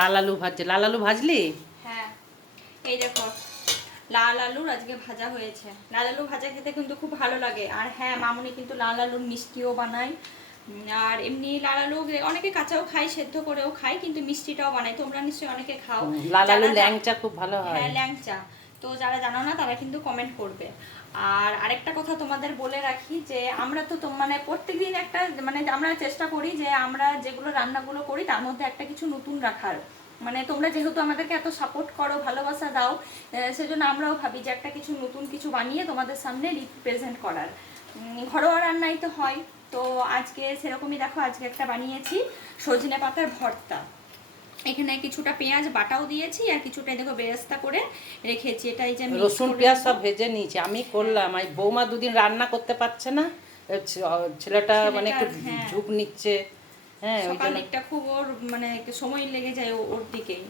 লাল আলু ভাজছে। লাল আলু ভাজলি? হ্যাঁ, এই দেখো লাল আলুর আজকে ভাজা হয়েছে। লাল আলু ভাজা খেতে কিন্তু খুব ভালো লাগে। আর হ্যাঁ, মামুনি কিন্তু লাল আলুর মিষ্টিও বানায়। আর এমনি লাল আলু অনেকে কাঁচাও খায়, সেদ্ধ করেও খায়, কিন্তু মিষ্টিটাও বানায়। তোমরা নিশ্চয়ই অনেকে খাও। লাল আলু ল্যাংচা খুব ভালো হয়। হ্যাঁ, ল্যাংচা। তো যারা জানো না তারা কিন্তু কমেন্ট করবে। আর আরেকটা কথা তোমাদের বলে রাখি যে আমরা তো মানে প্রত্যেকদিন একটা মানে আমরা চেষ্টা করি যে আমরা যেগুলো রান্নাগুলো করি তার মধ্যে একটা কিছু নতুন রাখার। মানে তোমরা যেহেতু আমাদেরকে এত সাপোর্ট করো, ভালোবাসা দাও, সেজন্য আমরাও ভাবি যে একটা কিছু নতুন কিছু বানিয়ে তোমাদের সামনে রিপ্রেজেন্ট করার। ঘরোয়া রান্নাই তো হয়। তো আজকে সেরকমই দেখো, আজকে একটা বানিয়েছি সজনে পাতার ভর্তা। এখানে কিছুটা পেঁয়াজ বাটাও দিয়েছি আর কিছুটা দেখো বেরেস্তা করে রেখেছি। এটা এই যে রসুন পেঁয়াজ সব ভেজে নিয়েছি আমি, করলাম। এই বৌমা দুদিন রান্না করতে পারছে না, ছেলেটা মানে একটু ঝুঁক নিচ্ছে। হ্যাঁ, সকাল দিকটা খুব ওর মানে একটু সময় লেগে যায় ওর দিকেই।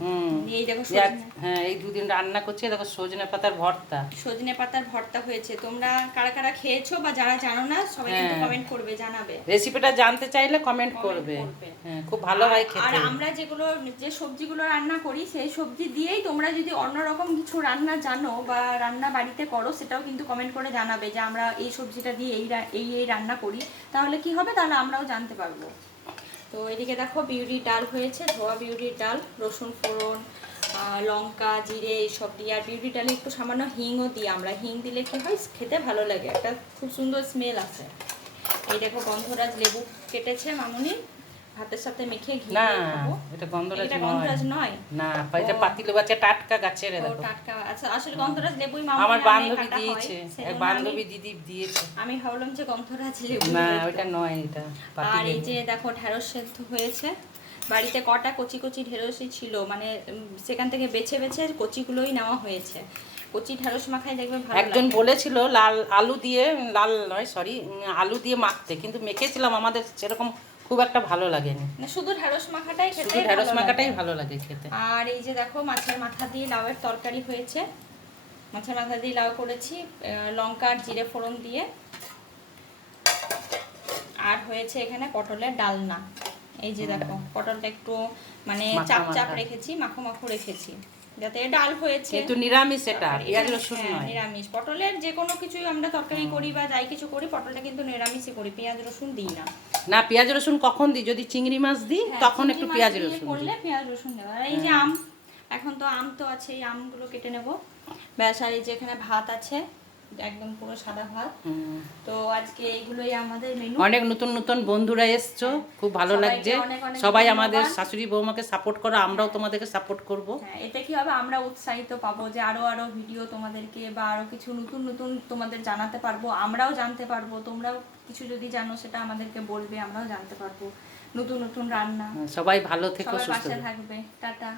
এই দেখো হ্যাঁ, এই দুদিন রান্না করছে। দেখো সজনে পাতার ভর্তা। সজনে পাতার ভর্তা হয়েছে। তোমরা কারা কারা খেয়েছো বা যারা জানো না সবাই কিন্তু কমেন্ট করবে, জানাবে। রেসিপিটা জানতে চাইলে কমেন্ট করবে। হ্যাঁ, খুব ভালো হয় খেতে। আর আমরা যে সবজিগুলো রান্না করি সেই সবজি দিয়েই তোমরা যদি অন্যরকম কিছু রান্না জানো বা রান্না বাড়িতে করো, সেটাও কিন্তু কমেন্ট করে জানাবে যে আমরা এই সবজিটা দিয়ে এই রান্না করি। তাহলে কি হবে, তাহলে আমরাও জানতে পারবো। তো এদিকে দেখো বিউলির ডাল হয়েছে, ধোয়া বিউলির ডাল, রসুন ফোড়ন, লঙ্কা, জিরে এইসব দিয়ে। আর বিউলির ডালে একটু সামান্য হিংও দিই আমরা। হিং দিলে কি হয়, খেতে ভালো লাগে, একটা খুব সুন্দর স্মেল আসে। এই দেখো গন্ধরাজ লেবু কেটেছে মামুনি, ভাতের সাথে মেখে ঘি দিয়ে খাবো। এটা গন্ধরাজ নয়। গন্ধরাজ নয় না, এটা পাতিলেবু গাছে টাটকা গাছের। দেখো টাটকা। আচ্ছা, আসলে গন্ধরাজ লেবুই মামুনি আমার বান্ধবী দিয়েছে, এক বান্ধবী দিদি দিয়েছে। আমি ভাবলাম যে গন্ধরাজ লেবু। না, ওটা নয়, এটা আর এই যে দেখো ঢেঁড়স সেদ্ধ হয়েছে। বাড়িতে কটা কচি কচি ঢেঁড়সই ছিল, মানে সেখান থেকে বেছে বেছে কচিগুলোই নেওয়া হয়েছে। কচি ঢেঁড়স মাখায় দেখবে ভালো। একজন বলেছিল লাল আলু দিয়ে, লাল নয় সরি, আলু দিয়ে মাখতে, কিন্তু মেখেছিলাম, আমাদের সেরকম খুব একটা ভালো লাগেনি। না, শুধু ঢেঁড়স মাখাটাই খেতে, শুধু ঢেঁড়স মাখাটাই ভালো লাগে খেতে। আর এই যে দেখো মাছের মাথা দিয়ে লাউয়ের তরকারি হয়েছে। মাছের মাথা দিয়ে লাউ করেছি লঙ্কা আর জিরে ফোড়ন দিয়ে। আর হয়েছে এখানে পটলের ডালনা। এই যে দেখো পটলটা একটু মানে চাপ চাপ রেখেছি, মাখো মাখো রেখেছি, যাতে ডাল হয়েছে। একটু নিরামিষ, এটা পেঁয়াজ রসুন নয়। নিরামিষ। পটলের যে কোনো কিছুই আমরা তরকারি করি বা যাই কিছু করি, পটলটা কিন্তু নিরামিষই করি, পেঁয়াজ রসুন দিই না। না, পেঁয়াজ রসুন কখন দিই, যদি চিংড়ি মাছ দিই তখন একটু পেঁয়াজ রসুন করলে পেঁয়াজ রসুন দেওয়া। আর এই যে আম, এখন তো আম তো আছে, এই আমগুলো কেটে নেব ব্যাস। আর এই যে এখানে ভাত আছে, একদম পুরো সাদা ভাত। তো আজকে এইগুলোই আমাদের মেনু। অনেক নতুন নতুন বন্ধুরা এসছো, খুব ভালো লাগছে। সবাই আমাদের শাশুড়ি বৌমাকে সাপোর্ট করো, আমরাও তোমাদেরকে সাপোর্ট করব। হ্যাঁ, এতে কি হবে, আমরা উৎসাহিত পাবো যে আরো আরো ভিডিও তোমাদেরকে বা আরো কিছু নতুন নতুন তোমাদের জানাতে পারবো, আমরাও জানতে পারবো। তোমরাও কিছু যদি জানো সেটা আমাদেরকে বলবে, আমরাও জানতে পারবো নতুন নতুন রান্না। সবাই ভালো থেকো, সবাই সুস্থ পাশে থাকবে। টাটা।